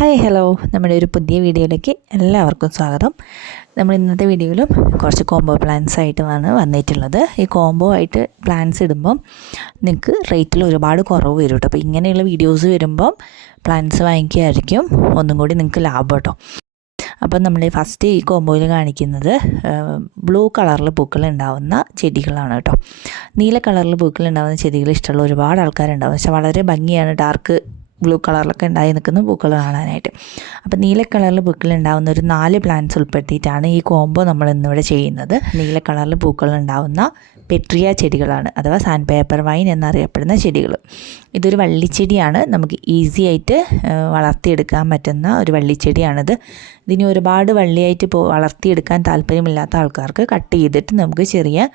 Hi hello, നമ്മുടെ ഒരു പുതിയ വീഡിയോയിലേക്ക് എല്ലാവർക്കും സ്വാഗതം. നമ്മൾ ഇന്നത്തെ വീഡിയോയിലും കുറച്ച് കോംബോ പ്ലാൻസ് ആയിട്ടാണ് വന്നിട്ടുള്ളത്. ഈ കോംബോ ആയിട്ട് പ്ലാൻസ് ഇടുമ്പം നിങ്ങൾക്ക് റേറ്റിൽ ഒരുപാട് കുറവ് വരും കേട്ടോ. അപ്പോൾ ഇങ്ങനെയുള്ള വീഡിയോസ് വരുമ്പം പ്ലാൻസ് വാങ്ങിക്കുകയായിരിക്കും ഒന്നും കൂടി നിങ്ങൾക്ക് ലാഭം കേട്ടോ. അപ്പം നമ്മൾ ഫസ്റ്റ് ഈ കോംബോയിൽ കാണിക്കുന്നത് ബ്ലൂ കളറിൽ പൂക്കൾ ഉണ്ടാവുന്ന ചെടികളാണ് കേട്ടോ. നീല കളറിൽ പൂക്കൾ ഉണ്ടാവുന്ന ചെടികൾ ഇഷ്ടമുള്ള ഒരുപാട് ആൾക്കാരുണ്ടാവും. പക്ഷേ വളരെ ഭംഗിയാണ് ഡാർക്ക് ബ്ലൂ കളറിലൊക്കെ ഉണ്ടായി നിൽക്കുന്ന പൂക്കൾ കാണാനായിട്ട്. അപ്പോൾ നീല കളറിൽ പൂക്കൾ ഉണ്ടാകുന്ന ഒരു 4 പ്ലാന്റ്സ് ഉൾപ്പെടുത്തിയിട്ടാണ് ഈ കോംബോ നമ്മൾ ഇന്നിവിടെ ചെയ്യുന്നത്. നീല കളറിൽ പൂക്കൾ ഉണ്ടാകുന്ന പെട്രിയ ചെടികളാണ്, അഥവാ സാൻഡ് പേപ്പർ വൈൻ എന്നറിയപ്പെടുന്ന ചെടികൾ. ഇതൊരു വള്ളിച്ചെടിയാണ്, നമുക്ക് ഈസി ആയിട്ട് വളർത്തിയെടുക്കാൻ പറ്റുന്ന ഒരു വള്ളിച്ചെടിയാണിത്. ഇതിന് ഒരുപാട് വള്ളിയായിട്ട് വളർത്തിയെടുക്കാൻ താല്പര്യമില്ലാത്ത ആൾക്കാർക്ക് കട്ട് ചെയ്തിട്ട് നമുക്ക് ചെറിയ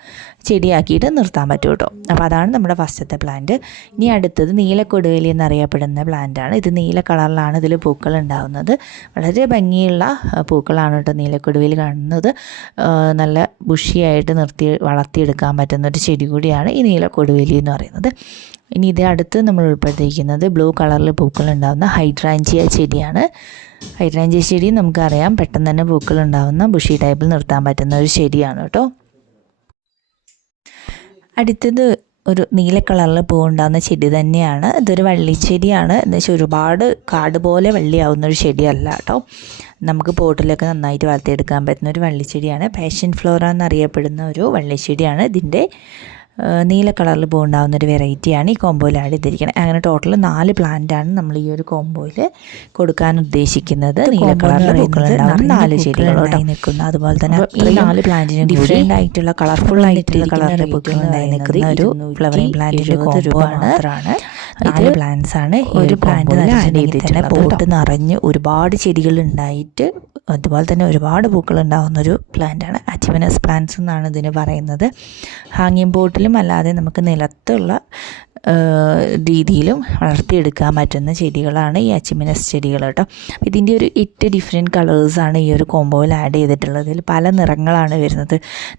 ചെടിയാക്കിയിട്ട് നിർത്താൻ പറ്റും കേട്ടോ. അപ്പോൾ അതാണ് നമ്മുടെ ഫസ്റ്റത്തെ പ്ലാന്റ്. ഇനി അടുത്തത് നീലക്കൊടുവേലി എന്നറിയപ്പെടുന്ന പ്ലാന്റാണ്. ഇത് നീല കളറിലാണ് ഇതിൽ പൂക്കൾ ഉണ്ടാകുന്നത്. വളരെ ഭംഗിയുള്ള പൂക്കളാണ് കേട്ടോ നീലക്കൊടുവേലി കാണുന്നത്. നല്ല ബുഷിയായിട്ട് വളർത്തിയെടുക്കാൻ പറ്റുന്ന ഒരു ചെടി കൂടിയാണ് ഈ നീലക്കൊടുവേലി എന്ന് പറയുന്നത്. ഇനി ഇത് അടുത്ത് നമ്മൾ ഉൾപ്പെടുത്തിയിരിക്കുന്നത് ബ്ലൂ കളറിൽ പൂക്കൾ ഉണ്ടാകുന്ന ഹൈഡ്രാഞ്ചിയ ചെടിയാണ്. ഹൈഡ്രാഞ്ചിയ ചെടി നമുക്കറിയാം പെട്ടെന്ന് തന്നെ പൂക്കൾ ഉണ്ടാകുന്ന ബുഷി ടൈപ്പിൽ നിർത്താൻ പറ്റുന്ന ഒരു ചെടിയാണ് കേട്ടോ. അടുത്തത് ഒരു നീല കളറിൽ പൂവുണ്ടാകുന്ന ചെടി തന്നെയാണ്. ഇതൊരു വള്ളിച്ചെടിയാണ്. എന്ന് വെച്ചാൽ ഒരുപാട് കാട് പോലെ വള്ളിയാവുന്നൊരു ചെടിയല്ല കേട്ടോ. നമുക്ക് പോട്ടിലൊക്കെ നന്നായിട്ട് വളർത്തിയെടുക്കാൻ പറ്റുന്ന ഒരു വള്ളിച്ചെടിയാണ്. പാഷൻ ഫ്ലോറ എന്നറിയപ്പെടുന്ന ഒരു വള്ളിച്ചെടിയാണ്. ഇതിൻ്റെ നീല കളറിൽ പൂവുണ്ടാകുന്ന ഒരു വെറൈറ്റിയാണ് ഈ കോംബോയിൽ ആഡ് ചെയ്തിരിക്കുന്നത്. അങ്ങനെ ടോട്ടൽ 4 പ്ലാന്റാണ് നമ്മൾ ഈ ഒരു കോംബോയിൽ കൊടുക്കാൻ ഉദ്ദേശിക്കുന്നത്. നീല കളറിൽ പൂക്കളുണ്ടാകുന്ന 4 ചെടികളോടായി നിൽക്കുന്ന, അതുപോലെ തന്നെ ഈ 4 പ്ലാന്റിന് ഡിഫറെൻ്റ് ആയിട്ടുള്ള കളർഫുൾ ആയിട്ടുള്ള കളറിലെ പൂക്കളുണ്ടായി നിൽക്കുന്ന ഒരു ഫ്ലവറിംഗ് പ്ലാന്റിൻ്റെ കോംബോ ആണ്. 4 പ്ലാന്റ്സ് ആണ് ഒരു പ്ലാന്റ് ആഡ് ചെയ്തിട്ട് പോട്ട് നിറഞ്ഞ് ഒരുപാട് ചെടികൾ ഉണ്ടായിട്ട് അതുപോലെ തന്നെ ഒരുപാട് പൂക്കൾ ഉണ്ടാകുന്നൊരു പ്ലാന്റാണ്. അച്ചിമനസ് പ്ലാന്റ്സ് എന്നാണ് ഇതിന് പറയുന്നത്. ഹാങ്ങിങ് പോട്ടിലും അല്ലാതെ നമുക്ക് നിലത്തുള്ള രീതിയിലും വളർത്തിയെടുക്കാൻ പറ്റുന്ന ചെടികളാണ് ഈ അച്ചിമനസ് ചെടികൾ കേട്ടോ. ഇതിൻ്റെ ഒരു 8 ഡിഫറെൻറ്റ് കളേഴ്സാണ് ഈ ഒരു കോംബോയിൽ ആഡ് ചെയ്തിട്ടുള്ളത്. ഇതിൽ പല നിറങ്ങളാണ് വരുന്നത്.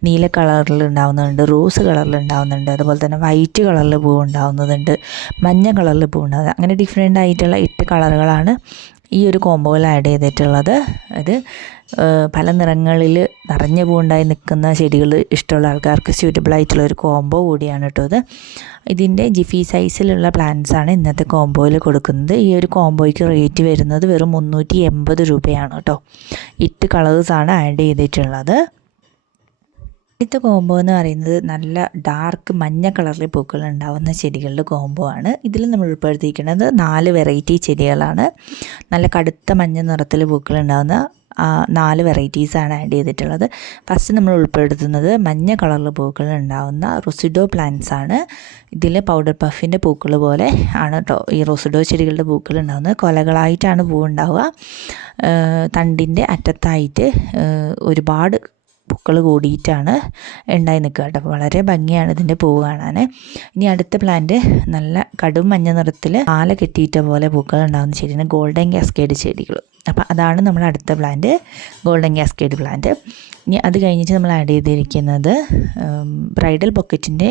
നീല കളറിൽ ഉണ്ടാകുന്നുണ്ട്, റോസ് കളറിൽ ഉണ്ടാകുന്നുണ്ട്, അതുപോലെ തന്നെ വൈറ്റ് കളറിൽ പൂ ഉണ്ടാകുന്നതുണ്ട്, മഞ്ഞ കളറിൽ പൂ ഉണ്ടാകുന്നത്. അങ്ങനെ ഡിഫറെൻ്റ് ആയിട്ടുള്ള 8 കളറുകളാണ് ഈ ഒരു കോംബോയിൽ ആഡ് ചെയ്തിട്ടുള്ളത്. അത് പല നിറങ്ങളിൽ നിറഞ്ഞ പൂണ്ടായി നിൽക്കുന്ന ചെടികൾ ഇഷ്ടമുള്ള ആൾക്കാർക്ക് സ്യൂട്ടബിൾ ആയിട്ടുള്ള ഒരു കോംബോ കൂടിയാണ് കേട്ടോ ഇത്. ഇതിൻ്റെ ജിഫി സൈസിലുള്ള പ്ലാന്റ്സാണ് ഇന്നത്തെ കോംബോയിൽ കൊടുക്കുന്നത്. ഈ ഒരു കോംബോയ്ക്ക് റേറ്റ് വരുന്നത് വെറും 380 രൂപയാണ് കേട്ടോ. 8 കളേഴ്സാണ് ആഡ് ചെയ്തിട്ടുള്ളത്. അടുത്ത കോംബോ എന്ന് പറയുന്നത് നല്ല ഡാർക്ക് മഞ്ഞ കളറിൽ പൂക്കൾ ഉണ്ടാകുന്ന ചെടികളുടെ കോംബോ ആണ്. ഇതിൽ നമ്മൾ ഉൾപ്പെടുത്തിയിരിക്കുന്നത് 4 വെറൈറ്റി ചെടികളാണ്. നല്ല കടുത്ത മഞ്ഞ നിറത്തിൽ പൂക്കൾ ഉണ്ടാകുന്ന 4 വെറൈറ്റീസാണ് ആഡ് ചെയ്തിട്ടുള്ളത്. ഫസ്റ്റ് നമ്മൾ ഉൾപ്പെടുത്തുന്നത് മഞ്ഞ കളറിൽ പൂക്കൾ ഉണ്ടാകുന്ന റൊസിഡോ പ്ലാന്റ്സ് ആണ്. ഇതിൽ പൗഡർ പഫിൻ്റെ പൂക്കൾ പോലെ ആണ് കേട്ടോ ഈ റൊസിഡോ ചെടികളുടെ പൂക്കൾ ഉണ്ടാകുന്നത്. കൊലകളായിട്ടാണ് പൂവുണ്ടാവുക. തണ്ടിൻ്റെ അറ്റത്തായിട്ട് ഒരുപാട് പൂക്കൾ കൂടിയിട്ടാണ് ഉണ്ടായി നിൽക്കുക കേട്ടോ. അപ്പോൾ വളരെ ഭംഗിയാണ് ഇതിൻ്റെ പൂവ് കാണാൻ. ഇനി അടുത്ത പ്ലാന്റ് നല്ല കടും മഞ്ഞ നിറത്തിൽ മാല കെട്ടിയിട്ട പോലെ പൂക്കൾ ഉണ്ടാകുന്ന ചെടിയാണ് ഗോൾഡൻ കാസ്കേഡ് ചെടികൾ. അപ്പോൾ അതാണ് നമ്മൾ അടുത്ത പ്ലാന്റ്, ഗോൾഡൻ കാസ്കേഡ് പ്ലാന്റ്. ഇനി അത് കഴിഞ്ഞിട്ട് നമ്മൾ ആഡ് ചെയ്തിരിക്കുന്നത് ബ്രൈഡൽ ബൊക്കറ്റിൻ്റെ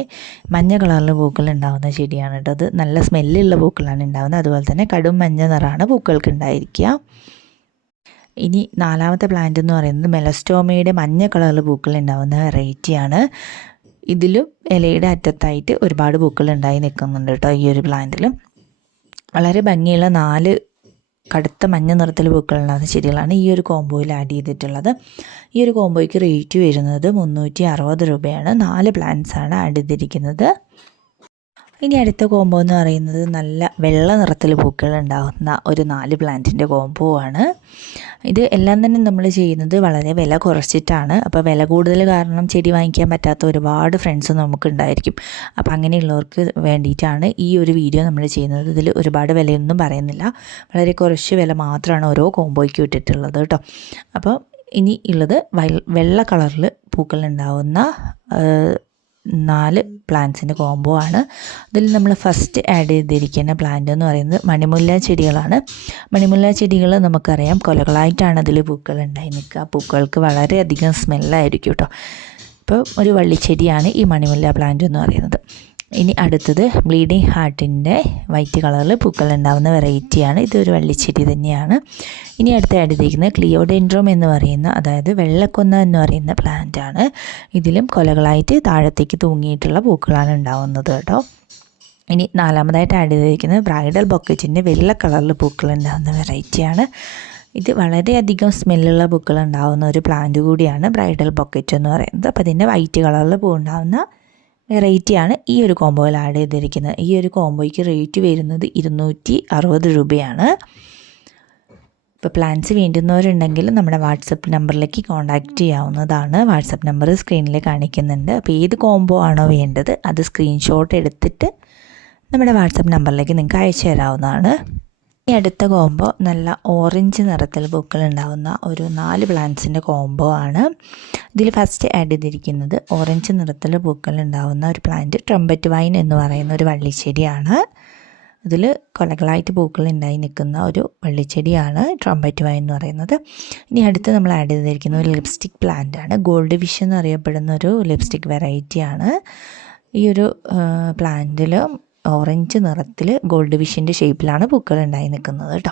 മഞ്ഞ കളറിൽ പൂക്കൾ ഉണ്ടാകുന്ന ചെടിയാണ് കേട്ടോ. അത് നല്ല സ്മെല്ലുള്ള പൂക്കളാണ് ഉണ്ടാകുന്നത്. അതുപോലെ തന്നെ കടും മഞ്ഞ നിറമാണ് പൂക്കൾക്ക് ഉണ്ടായിരിക്കുക. ഇനി 4മത്തെ പ്ലാന്റ് എന്ന് പറയുന്നത് മെലസ്റ്റോമയുടെ മഞ്ഞ കളറിൽ പൂക്കൾ ഉണ്ടാകുന്ന വെറൈറ്റിയാണ്. ഇതിലും ഇലയുടെ അറ്റത്തായിട്ട് ഒരുപാട് പൂക്കൾ ഉണ്ടായി നിൽക്കുന്നുണ്ട് കേട്ടോ ഈ ഒരു പ്ലാന്റിലും. വളരെ ഭംഗിയുള്ള 4 കടുത്ത മഞ്ഞ നിറത്തിൽ പൂക്കൾ ഉണ്ടാകുന്ന ചെടികളാണ് ഈ ഒരു കോംബോയിൽ ആഡ് ചെയ്തിട്ടുള്ളത്. ഈ ഒരു കോംബോയ്ക്ക് റേറ്റ് വരുന്നത് 360 രൂപയാണ്. 4 പ്ലാന്റ്സാണ് ആഡ് ചെയ്തിരിക്കുന്നത്. ഇനി അടുത്ത കോംബോ എന്ന് പറയുന്നത് നല്ല വെള്ള നിറത്തിൽ പൂക്കൾ ഉണ്ടാകുന്ന ഒരു 4 പ്ലാന്റിൻ്റെ കോംബോ ആണ്. ഇത് എല്ലാം തന്നെ നമ്മൾ ചെയ്യുന്നത് വളരെ വില കുറച്ചിട്ടാണ്. അപ്പോൾ വില കൂടുതൽ കാരണം ചെടി വാങ്ങിക്കാൻ പറ്റാത്ത ഒരുപാട് ഫ്രണ്ട്സ് നമുക്കുണ്ടായിരിക്കും. അപ്പോൾ അങ്ങനെയുള്ളവർക്ക് വേണ്ടിയിട്ടാണ് ഈ ഒരു വീഡിയോ നമ്മൾ ചെയ്യുന്നത്. ഇതിൽ ഒരുപാട് വിലയൊന്നും പറയുന്നില്ല, വളരെ കുറച്ച് വില മാത്രമാണ് ഓരോ കോംബോയ്ക്ക് ഇട്ടിട്ടുള്ളത് കേട്ടോ. അപ്പോൾ ഇനി ഉള്ളത് വെള്ള കളറിൽ പൂക്കൾ ഉണ്ടാകുന്ന 4 പ്ലാന്റ്സിൻ്റെ കോംബോ ആണ്. ഇതിൽ നമ്മൾ ഫസ്റ്റ് ആഡ് ചെയ്തിരിക്കുന്ന പ്ലാന്റ് എന്ന് പറയുന്നത് മണിമുല്ല ചെടികളാണ്. മണിമുല്ല ചെടികൾ നമുക്കറിയാം കൊലകളായിട്ടാണ് അതിൽ പൂക്കൾ ഉണ്ടായി നിൽക്കുക. പൂക്കൾക്ക് വളരെയധികം സ്മെല്ലായിരിക്കും കേട്ടോ. ഇപ്പോൾ ഒരു വള്ളിച്ചെടിയാണ് ഈ മണിമുല്ല പ്ലാന്റ് എന്ന് പറയുന്നത്. ഇനി അടുത്തത് ബ്ലീഡിങ് ഹാർട്ടിൻ്റെ വൈറ്റ് കളറിൽ പൂക്കൾ ഉണ്ടാകുന്ന വെറൈറ്റിയാണ്. ഇതൊരു വള്ളിച്ചെടി തന്നെയാണ്. ഇനി അടുത്ത് ആഡ് ചെയ്തിരിക്കുന്നത് ക്ലിയോഡെൻഡ്രോം എന്ന് പറയുന്ന, അതായത് വെള്ളക്കൊന്ന എന്ന് പറയുന്ന പ്ലാന്റ് ആണ്. ഇതിലും കൊലകളായിട്ട് താഴത്തേക്ക് തൂങ്ങിയിട്ടുള്ള പൂക്കളാണ് ഉണ്ടാകുന്നത് കേട്ടോ. ഇനി നാലാമതായിട്ട് ആഡ് ചെയ്തിരിക്കുന്നത് ബ്രൈഡൽ ബൊക്കറ്റിൻ്റെ വെള്ള കളറിൽ പൂക്കൾ ഉണ്ടാകുന്ന വെറൈറ്റിയാണ്. ഇത് വളരെയധികം സ്മെല്ലുള്ള പൂക്കൾ ഉണ്ടാകുന്ന ഒരു പ്ലാന്റ് കൂടിയാണ് ബ്രൈഡൽ ബൊക്കറ്റ് എന്ന് പറയുന്നത്. അപ്പോൾ ഇതിൻ്റെ വൈറ്റ് കളറിൽ പൂ ഉണ്ടാകുന്ന വെറൈറ്റിയാണ് ഈ ഒരു കോംബോയിൽ ആഡ് ചെയ്തിരിക്കുന്നത്. ഈ ഒരു കോംബോയ്ക്ക് റേറ്റ് വരുന്നത് 260 രൂപയാണ്. ഇപ്പോൾ പ്ലാൻസ് വേണ്ടുന്നവരുണ്ടെങ്കിൽ നമ്മുടെ വാട്സപ്പ് നമ്പറിലേക്ക് കോൺടാക്റ്റ് ചെയ്യാവുന്നതാണ്. വാട്സപ്പ് നമ്പർ സ്ക്രീനിൽ കാണിക്കുന്നുണ്ട്. അപ്പോൾ ഏത് കോംബോ ആണോ വേണ്ടത് അത് സ്ക്രീൻഷോട്ട് എടുത്തിട്ട് നമ്മുടെ വാട്സപ്പ് നമ്പറിലേക്ക് നിങ്ങൾക്ക് അയച്ചു തരാവുന്നതാണ്. ഈ അടുത്ത കോംബോ നല്ല ഓറഞ്ച് നിറത്തിൽ പൂക്കൾ ഉണ്ടാകുന്ന ഒരു 4 പ്ലാന്റ്സിൻ്റെ കോംബോ ആണ്. ഇതിൽ ഫസ്റ്റ് ആഡ് ചെയ്തിരിക്കുന്നത് ഓറഞ്ച് നിറത്തിൽ പൂക്കൾ ഉണ്ടാകുന്ന ഒരു പ്ലാന്റ് ട്രംപറ്റ് വൈൻ എന്ന് പറയുന്ന ഒരു വള്ളിച്ചെടിയാണ്. ഇതിൽ കൊലകളായിട്ട് പൂക്കൾ ഉണ്ടായി നിൽക്കുന്ന ഒരു വള്ളിച്ചെടിയാണ് ട്രംപറ്റ് വൈൻ എന്ന് പറയുന്നത്. ഇനി അടുത്ത് നമ്മൾ ആഡ് ചെയ്തിരിക്കുന്ന ഒരു ലിപ്സ്റ്റിക് പ്ലാന്റ് ആണ്. ഗോൾഡ് വിഷ് എന്നറിയപ്പെടുന്ന ഒരു ലിപ്സ്റ്റിക് വെറൈറ്റിയാണ്. ഈ ഒരു പ്ലാന്റിൽ ഓറഞ്ച് നിറത്തിൽ ഗോൾഡ് വിഷിൻ്റെ ഷേപ്പിലാണ് പൂക്കൾ ഉണ്ടായി നിൽക്കുന്നത് കേട്ടോ.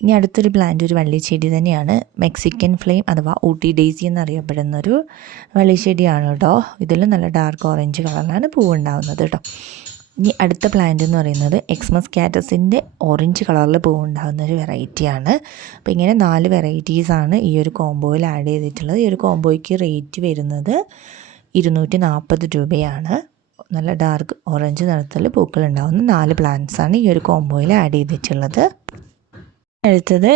ഇനി അടുത്തൊരു പ്ലാന്റ് ഒരു വള്ളിച്ചെടി തന്നെയാണ്. മെക്സിക്കൻ ഫ്ലെയിം അഥവാ ഊട്ടി ഡെയ്സി എന്നറിയപ്പെടുന്നൊരു വള്ളിച്ചെടിയാണ് കേട്ടോ. ഇതിൽ നല്ല ഡാർക്ക് ഓറഞ്ച് കളറിലാണ് പൂവുണ്ടാകുന്നത് കേട്ടോ. ഇനി അടുത്ത പ്ലാന്റ് എന്ന് പറയുന്നത് എക്സ്മസ് കാറ്റസിൻ്റെ ഓറഞ്ച് കളറിൽ പൂവുണ്ടാകുന്ന ഒരു വെറൈറ്റിയാണ്. അപ്പോൾ ഇങ്ങനെ 4 വെറൈറ്റീസാണ് ഈ ഒരു കോംബോയിൽ ആഡ് ചെയ്തിട്ടുള്ളത്. ഈ ഒരു കോംബോയ്ക്ക് റേറ്റ് വരുന്നത് 240 രൂപയാണ്. നല്ല ഡാർക്ക് ഓറഞ്ച് നിറത്തിൽ പൂക്കൾ ഉണ്ടാകുന്ന 4 പ്ലാന്റ്സാണ് ഈ ഒരു കോംബോയിൽ ആഡ് ചെയ്തിട്ടുള്ളത്. അടുത്തത്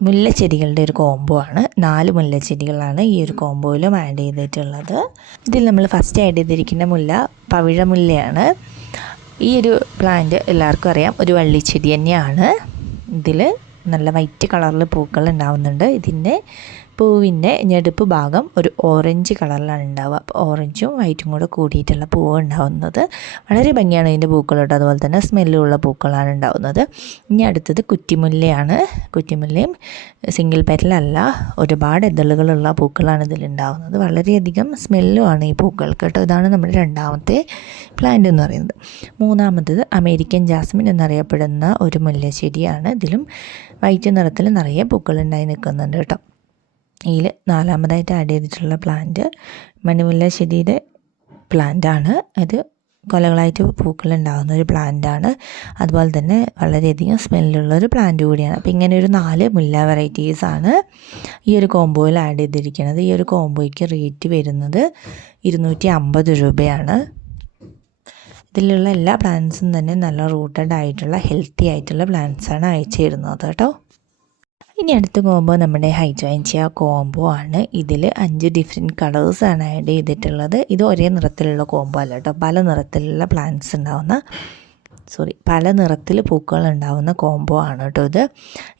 മുല്ലച്ചെടികളുടെ ഒരു കോംബോ ആണ്. 4 മുല്ലച്ചെടികളാണ് ഈ ഒരു കോംബോയിലും ആഡ് ചെയ്തിട്ടുള്ളത്. ഇതിൽ നമ്മൾ ഫസ്റ്റ് ആഡ് ചെയ്തിരിക്കുന്ന മുല്ല പവിഴമുല്ലയാണ്. ഈ ഒരു പ്ലാന്റ് എല്ലാവർക്കും അറിയാം, ഒരു വള്ളിച്ചെടി തന്നെയാണ്. ഇതിൽ നല്ല വൈറ്റ് കളറിൽ പൂക്കൾ ഉണ്ടാകുന്നുണ്ട്. ഇതിൻ്റെ പൂവിൻ്റെ ഞെടുപ്പ് ഭാഗം ഒരു ഓറഞ്ച് കളറിലാണ് ഉണ്ടാവുക. അപ്പോൾ ഓറഞ്ചും വൈറ്റും കൂടെ കൂടിയിട്ടുള്ള പൂവ് ഉണ്ടാകുന്നത്. വളരെ ഭംഗിയാണ് ഇതിൻ്റെ പൂക്കൾ കേട്ടോ. അതുപോലെ തന്നെ സ്മെല്ലുള്ള പൂക്കളാണ് ഉണ്ടാകുന്നത്. ഇനി അടുത്തത് കുറ്റിമുല്ലയാണ്. കുറ്റിമുല്ലയും സിംഗിൾ പെറ്റലല്ല, ഒരുപാട് ഇതളുകളുള്ള പൂക്കളാണ് ഇതിലുണ്ടാകുന്നത്. വളരെയധികം സ്മെല്ലുമാണ് ഈ പൂക്കൾക്ക് കേട്ടോ. ഇതാണ് നമ്മുടെ രണ്ടാമത്തെ പ്ലാന്റ് എന്ന് പറയുന്നത്. മൂന്നാമത്തത് അമേരിക്കൻ ജാസ്മിൻ എന്നറിയപ്പെടുന്ന ഒരു മുല്ലച്ചെടിയാണ്. ഇതിലും വൈറ്റ് നിറത്തിൽ നിറയെ പൂക്കളുണ്ടായി നിൽക്കുന്നുണ്ട് കേട്ടോ. ഇതിൽ നാലാമതായിട്ട് ആഡ് ചെയ്തിട്ടുള്ള പ്ലാന്റ് മണിമുല്ല ചെടിയുടെ പ്ലാന്റാണ്. ഇത് കൊലകളായിട്ട് പൂക്കൾ ഉണ്ടാകുന്ന ഒരു പ്ലാന്റാണ്. അതുപോലെ തന്നെ വളരെയധികം സ്മെല്ലുള്ളൊരു പ്ലാന്റ് കൂടിയാണ്. അപ്പോൾ ഇങ്ങനെ ഒരു 4 മുല്ല വെറൈറ്റീസാണ് ഈ ഒരു കോംബോയിൽ ആഡ് ചെയ്തിരിക്കുന്നത്. ഈ ഒരു കോംബോയ്ക്ക് റേറ്റ് വരുന്നത് 250 രൂപയാണ്. ഇതിലുള്ള എല്ലാ പ്ലാന്റ്സും തന്നെ നല്ല റൂട്ടഡ് ആയിട്ടുള്ള ഹെൽത്തി ആയിട്ടുള്ള പ്ലാന്റ്സാണ് അയച്ചു തരുന്നത് കേട്ടോ. ഇനി അടുത്ത കോംബോ നമ്മുടെ ഹൈഡ്രാഞ്ചിയ കോംബോ ആണ്. ഇതിൽ 5 ഡിഫറെൻറ്റ് കളേഴ്സാണ് ആഡ് ചെയ്തിട്ടുള്ളത്. ഇത് ഒരേ നിറത്തിലുള്ള കോംബോ അല്ല കേട്ടോ. പല നിറത്തിലുള്ള പ്ലാന്റ്സ് ഉണ്ടാവുന്ന പല നിറത്തിൽ പൂക്കൾ ഉണ്ടാവുന്ന കോംബോ ആണ് കേട്ടോ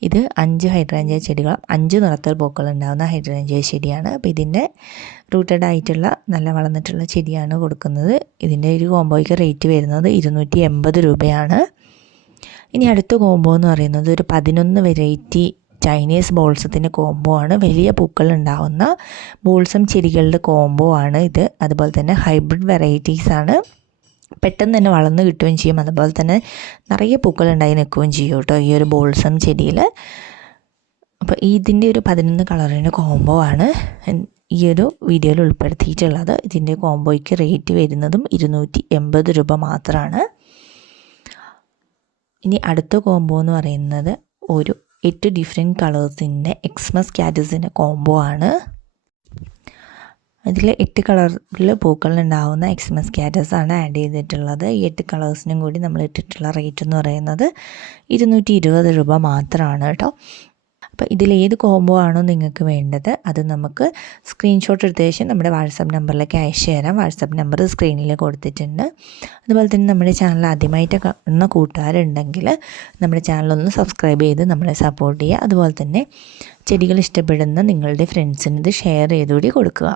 ഇത് 5 ഹൈഡ്രാഞ്ചിയ ചെടികൾ 5 നിറത്തിൽ പൂക്കൾ ഉണ്ടാകുന്ന ഹൈഡ്രാഞ്ചിയ ചെടിയാണ്. അപ്പോൾ ഇതിൻ്റെ റൂട്ടഡ് ആയിട്ടുള്ള നല്ല വളർന്നിട്ടുള്ള ചെടിയാണ് കൊടുക്കുന്നത്. ഇതിൻ്റെ ഒരു കോംബോയ്ക്ക് റേറ്റ് വരുന്നത് 280 രൂപയാണ്. ഇനി അടുത്ത കോംബോ എന്ന് പറയുന്നത് ഒരു 11 വെറൈറ്റി ചൈനീസ് ബോൾസത്തിൻ്റെ കോംബോ ആണ്. വലിയ പൂക്കൾ ഉണ്ടാകുന്ന ബോൾസം ചെടികളുടെ കോംബോ ആണ് ഇത്. അതുപോലെ തന്നെ ഹൈബ്രിഡ് വെറൈറ്റീസാണ്. പെട്ടെന്ന് തന്നെ വളർന്ന് കിട്ടുകയും ചെയ്യും. അതുപോലെ തന്നെ നിറയെ പൂക്കൾ ഉണ്ടായി നിൽക്കുകയും ചെയ്യും കേട്ടോ ഈ ഒരു ബോൾസം ചെടിയിൽ. അപ്പോൾ ഇതിൻ്റെ ഒരു 11 കളറിൻ്റെ കോംബോ ആണ് ഈ ഒരു വീഡിയോയിൽ ഉൾപ്പെടുത്തിയിട്ടുള്ളത്. ഇതിൻ്റെ കോംബോയ്ക്ക് റേറ്റ് വരുന്നതും 280 രൂപ മാത്രമാണ്. ഇനി അടുത്ത കോംബോ എന്ന് പറയുന്നത് ഒരു 8 ഡിഫറെൻറ്റ് കളേഴ്സിൻ്റെ എക്സ്മസ് കാറ്റസിൻ്റെ കോംബോ ആണ്. ഇതിൽ 8 കളറിൽ പൂക്കൾ ഉണ്ടാകുന്ന എക്സ്മസ് കാറ്റസ് ആണ് ആഡ് ചെയ്തിട്ടുള്ളത്. ഈ 8 കളേഴ്സിനും കൂടി നമ്മൾ ഇട്ടിട്ടുള്ള റേറ്റ് എന്ന് പറയുന്നത് 220 രൂപ മാത്രമാണ് കേട്ടോ. അപ്പോൾ ഇതിലേത് കോംബോ ആണോ നിങ്ങൾക്ക് വേണ്ടത് അത് നമുക്ക് സ്ക്രീൻഷോട്ട് എടുത്ത ശേഷം നമ്മുടെ വാട്സപ്പ് നമ്പറിലേക്ക് അയച്ചു തരാം. വാട്സപ്പ് നമ്പർ സ്ക്രീനിൽ കൊടുത്തിട്ടുണ്ട്. അതുപോലെ തന്നെ നമ്മുടെ ചാനൽ ആദ്യമായിട്ട് കാണുന്ന കൂട്ടുകാരുണ്ടെങ്കിൽ നമ്മുടെ ചാനലൊന്ന് സബ്സ്ക്രൈബ് ചെയ്ത് നമ്മളെ സപ്പോർട്ട് ചെയ്യുക. അതുപോലെ തന്നെ ചെടികൾ ഇഷ്ടപ്പെടുന്ന നിങ്ങളുടെ ഫ്രണ്ട്സിന് ഇത് ഷെയർ ചെയ്തുകൂടി കൊടുക്കുക.